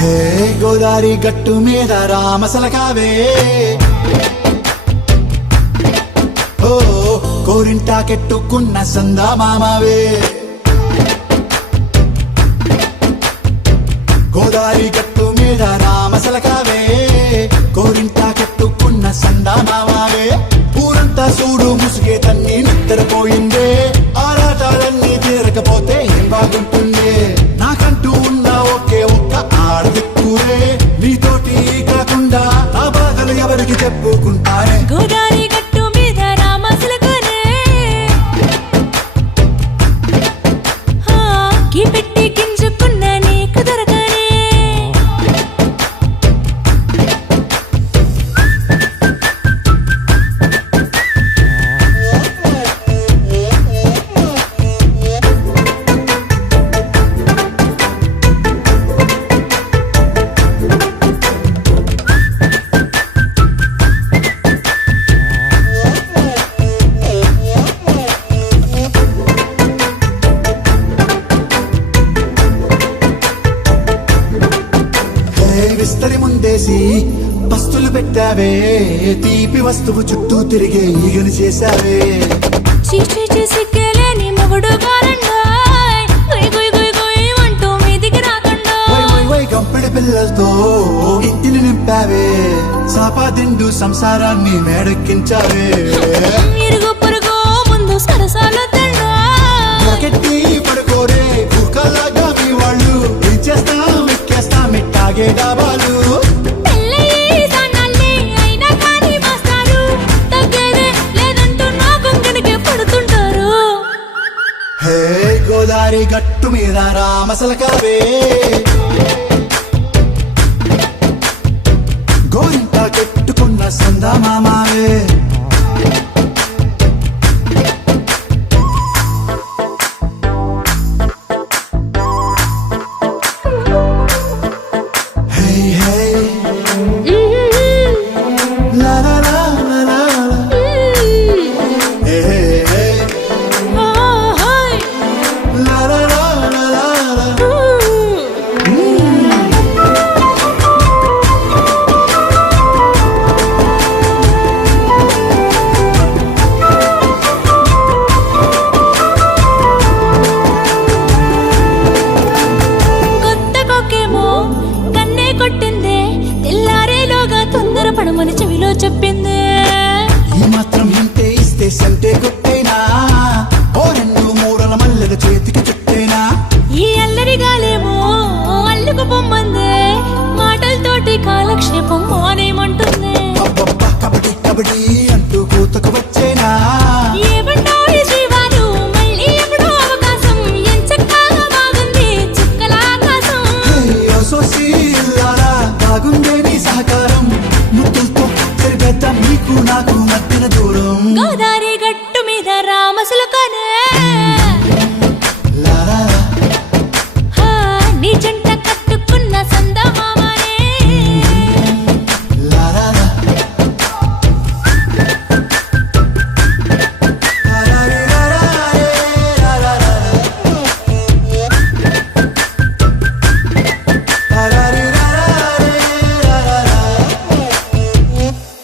హే గోదారి గట్టు మీద రామసలకావే ఓ కోరింటాకెట్టుకున్న సందా మామావే గోదారి గట్టు మీద రామసలకావే కోరింటాకెట్టుకున్న సందా మామావే ఊరంతా చూడు ముసుగే తన్ని నిద్రపోయిందే ఆరాటాలన్నీ తీరకపోతే ఏం బాగుంటుందే నాకంటూ ఉన్న ఒకే ఒక్క ఆడదిక్కురే నీతోటి కాకుండా నా బాధలు ఎవరికి చెప్పుకుంటానే గోదారి గట్టు మీద రామసలకానే కి పెట్టి గింజుకున్న నీకు దొరకనే విస్తరి ముందేసి పస్తులు పెట్టావే తీపి వస్తువు చుట్టూ తిరిగే ఈగలు చేశావే చీచి సిగ్గలేని మొగుడు గారండాయ్ గుయ్ గుయ్ గుయ్ గుయ్ అంటూ మీదికి రాకండా వై గంపెడి పిల్లలతో ఇంటిని నింపావే సాపాదిండు సంసారాన్ని మేడెక్కించావే ఇరుగు పొరుగు ముందు సరసాలు తండా పడుకోరే పడుకోరే కుక్కలాగా మీ వాళ్ళు ఏం చేస్తాం ఎక్కేస్తాం ఎట్టాగే డాబాలు హే గోదారి గట్టు మీద రామసలకావే గోరింటా కెట్టుకున్న సందా మామావే పడమని చెవిలో చెప్పింది ఈ మాత్రం ఇంటే ఇస్తే సంటే కొట్టేనా ఓ రెండు మూరల మల్లెల చేతికి చుట్టేనా ఈ అల్లరి గాలేమో అల్లుకు పొమ్మందే మాటలతోటి కాలక్షేపం మానేమంటుంది కబడ్డీ కబడ్డీ అంటూ కూతకు వచ్చేనా ఏమంటావు ఈ జీవాలు మళ్ళీ ఎప్పుడో అవకాశం ఎంచక్కా బాగుంది చుక్కల ఆకాశం బాగుందే నీ సహకారం ముద్దులతో సరిపెద్ద మీకు నాకు మధ్యన దూరం